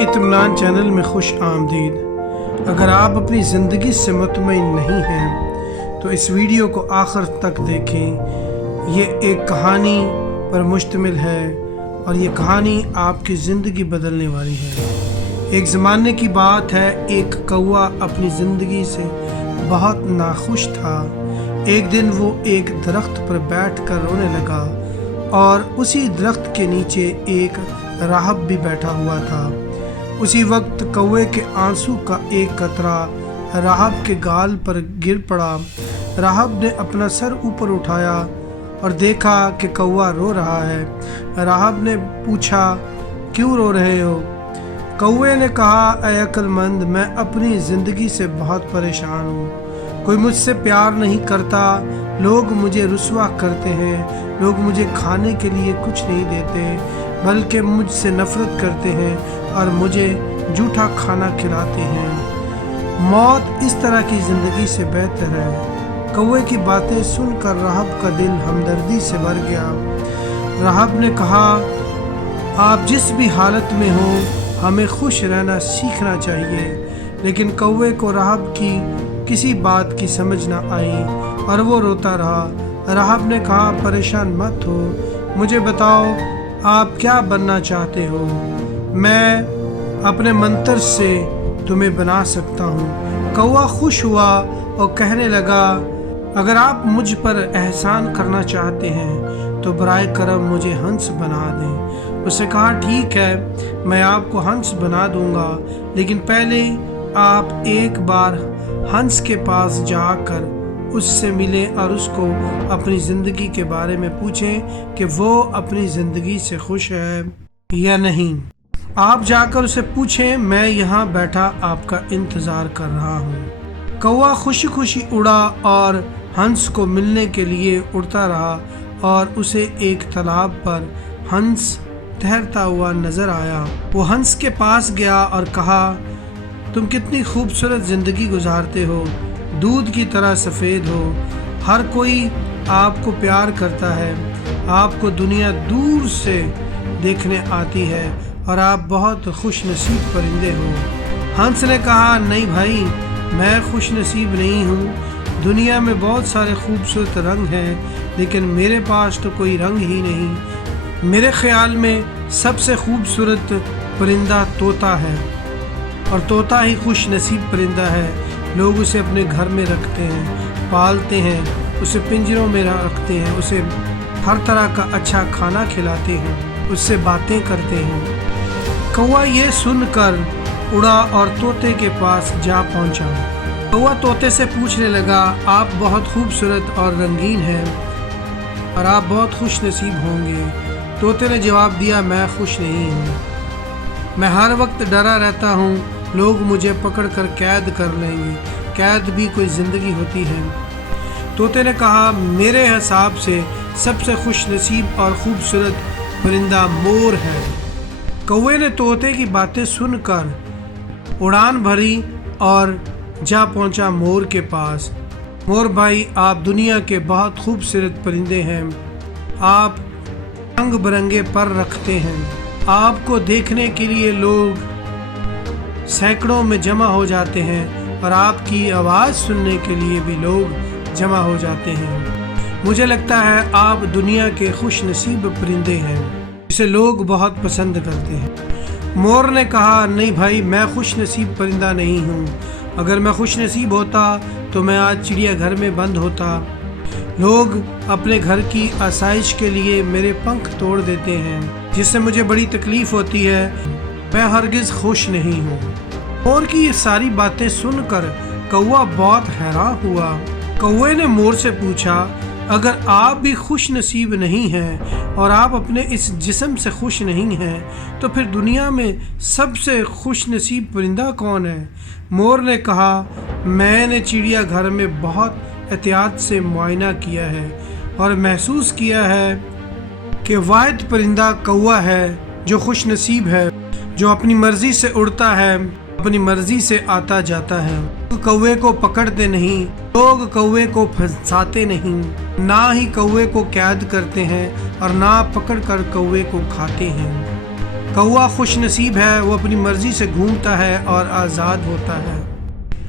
इत्मीनान चैनल में खुश आमदीद। अगर आप अपनी ज़िंदगी से मुतमईन नहीं हैं तो इस वीडियो को आखिर तक देखें। ये एक कहानी पर मुश्तमिल है और ये कहानी आपकी ज़िंदगी बदलने वाली है। एक ज़माने की बात है, एक कौवा अपनी ज़िंदगी से बहुत नाखुश था। एक दिन वो एक दरख्त पर बैठकर रोने लगा और उसी दरख्त के नीचे एक राहब भी बैठा हुआ था। उसी वक्त कौवे के आंसू का एक कतरा राहब के गाल पर गिर पड़ा। राहब ने अपना सर ऊपर उठाया और देखा कि कौवा रो रहा है। राहब ने पूछा, क्यों रो रहे हो? कौवे ने कहा, ऐ अक्लमंद, मैं अपनी ज़िंदगी से बहुत परेशान हूँ। कोई मुझसे प्यार नहीं करता, लोग मुझे रुस्वा करते हैं, लोग मुझे खाने के लिए कुछ नहीं देते बल्कि मुझसे नफ़रत करते हैं और मुझे जूठा खाना खिलाते हैं। मौत इस तरह की ज़िंदगी से बेहतर है। कौवे की बातें सुनकर राहब का दिल हमदर्दी से भर गया। राहब ने कहा, आप जिस भी हालत में हो हमें खुश रहना सीखना चाहिए। लेकिन कौवे को राहब की किसी बात की समझ न आई और वो रोता रहा। राहब ने कहा, परेशान मत हो, मुझे बताओ आप क्या बनना चाहते हो? मैं अपने मंत्र से तुम्हें बना सकता हूँ। कौवा खुश हुआ और कहने लगा, अगर आप मुझ पर एहसान करना चाहते हैं तो बराए करम मुझे हंस बना दें। उसने कहा, ठीक है, मैं आपको हंस बना दूंगा, लेकिन पहले आप एक बार हंस के पास जाकर उससे मिलें और उसको अपनी ज़िंदगी के बारे में पूछें कि वो अपनी ज़िंदगी से खुश है या नहीं। आप जाकर उसे पूछें, मैं यहाँ बैठा आपका इंतज़ार कर रहा हूँ। कौवा खुशी खुशी उड़ा और हंस को मिलने के लिए उड़ता रहा और उसे एक तालाब पर हंस तैरता हुआ नज़र आया। वो हंस के पास गया और कहा, तुम कितनी खूबसूरत ज़िंदगी गुजारते हो, दूध की तरह सफ़ेद हो, हर कोई आपको प्यार करता है, आपको दुनिया दूर से देखने आती है और आप बहुत खुश नसीब परिंदे हो। हंस ने कहा, नहीं भाई, मैं खुश नसीब नहीं हूँ। दुनिया में बहुत सारे खूबसूरत रंग हैं लेकिन मेरे पास तो कोई रंग ही नहीं। मेरे ख्याल में सबसे खूबसूरत परिंदा तोता है और तोता ही खुश नसीब परिंदा है। लोग उसे अपने घर में रखते हैं, पालते हैं, उसे पिंजरों में रखते हैं, उसे हर तरह का अच्छा खाना खिलाते हैं, उससे बातें करते हैं। कौवा ये सुनकर उड़ा और तोते के पास जा पहुंचा। कौवा तोते से पूछने लगा, आप बहुत खूबसूरत और रंगीन हैं और आप बहुत खुश नसीब होंगे। तोते ने जवाब दिया, मैं खुश नहीं हूँ, मैं हर वक्त डरा रहता हूँ, लोग मुझे पकड़कर कैद कर लेंगे। कैद भी कोई ज़िंदगी होती है। तोते ने कहा, मेरे हिसाब से सबसे खुश नसीब और ख़ूबसूरत परिंदा मोर है। कौवे ने तोते की बातें सुनकर उड़ान भरी और जा पहुंचा मोर के पास। मोर भाई, आप दुनिया के बहुत खूबसूरत परिंदे हैं, आप रंग बिरंगे पर रखते हैं, आपको देखने के लिए लोग सैकड़ों में जमा हो जाते हैं और आपकी आवाज़ सुनने के लिए भी लोग जमा हो जाते हैं। मुझे लगता है आप दुनिया के खुश नसीब परिंदे हैं, इसे लोग बहुत पसंद करते हैं। मोर ने कहा, नहीं भाई, मैं खुश नसीब परिंदा नहीं हूँ। अगर मैं खुश नसीब होता तो मैं आज चिड़िया घर में बंद होता। लोग अपने घर की आसाइश के लिए मेरे पंख तोड़ देते हैं, जिससे मुझे बड़ी तकलीफ़ होती है। मैं हरगिज़ खुश नहीं हूँ। मोर की ये सारी बातें सुनकर कौवा बहुत हैरान हुआ। कौवे ने मोर से पूछा, अगर आप भी खुश नसीब नहीं हैं और आप अपने इस जिस्म से खुश नहीं हैं तो फिर दुनिया में सबसे खुश नसीब परिंदा कौन है? मोर ने कहा, मैंने चिड़िया घर में बहुत एहतियात से मुआयना किया है और महसूस किया है कि वाहिद परिंदा कौवा है जो खुश नसीब है, जो अपनी मर्ज़ी से उड़ता है, अपनी मर्ज़ी से आता जाता है। कौवे को पकड़ते नहीं, लोग कौवे को फंसाते नहीं, ना ही कौवे को कैद करते हैं और ना पकड़कर कौवे को खाते हैं। कौवा खुश नसीब है, वो अपनी मर्जी से घूमता है और आज़ाद होता है।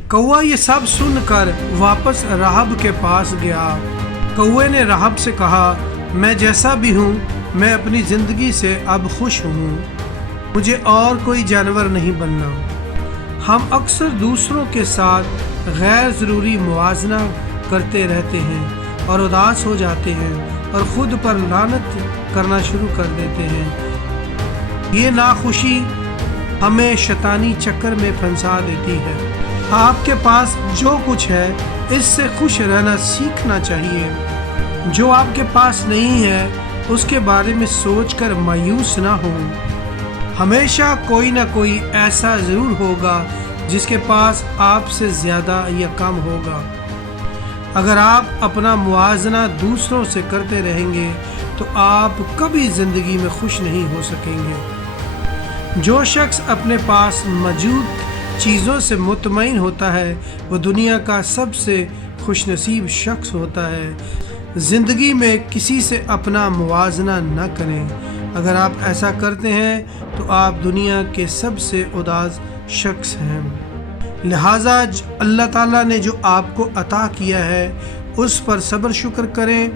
कौवा ये सब सुनकर वापस राहब के पास गया। कौवे ने राहब से कहा, मैं जैसा भी हूँ, मैं अपनी ज़िंदगी से अब खुश हूँ, मुझे और कोई जानवर नहीं बनना। हम अक्सर दूसरों के साथ गैर ज़रूरी मुवाजना करते रहते हैं और उदास हो जाते हैं और ख़ुद पर लानत करना शुरू कर देते हैं। ये नाखुशी हमें शैतानी चक्कर में फंसा देती है। आपके पास जो कुछ है, इससे खुश रहना सीखना चाहिए। जो आपके पास नहीं है, उसके बारे में सोचकर मायूस ना हो। हमेशा कोई ना कोई ऐसा ज़रूर होगा जिसके पास आपसे ज़्यादा या कम होगा। अगर आप अपना मुआजना दूसरों से करते रहेंगे तो आप कभी ज़िंदगी में खुश नहीं हो सकेंगे। जो शख्स अपने पास मौजूद चीज़ों से मुतमईन होता है, वो दुनिया का सबसे खुशनसीब शख्स होता है। ज़िंदगी में किसी से अपना मुवाजना न करें। अगर आप ऐसा करते हैं तो आप दुनिया के सबसे उदास शख्स हैं। लिहाजा अल्लाह ताला ने जो आपको अता किया है, उस पर सब्र शुक्र करें,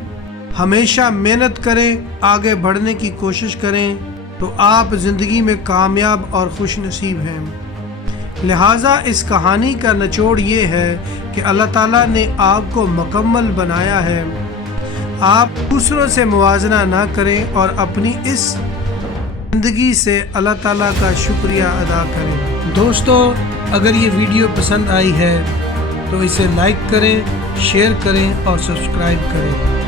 हमेशा मेहनत करें, आगे बढ़ने की कोशिश करें, तो आप ज़िंदगी में कामयाब और खुश नसीब हैं। लिहाजा इस कहानी का निचोड़ ये है कि अल्लाह ताला ने आपको मुकम्मल बनाया है। आप दूसरों से मुवाजना ना करें और अपनी इस ज़िंदगी से अल्लाह ताला का शुक्रिया अदा करें। दोस्तों, अगर ये वीडियो पसंद आई है तो इसे लाइक करें, शेयर करें और सब्सक्राइब करें।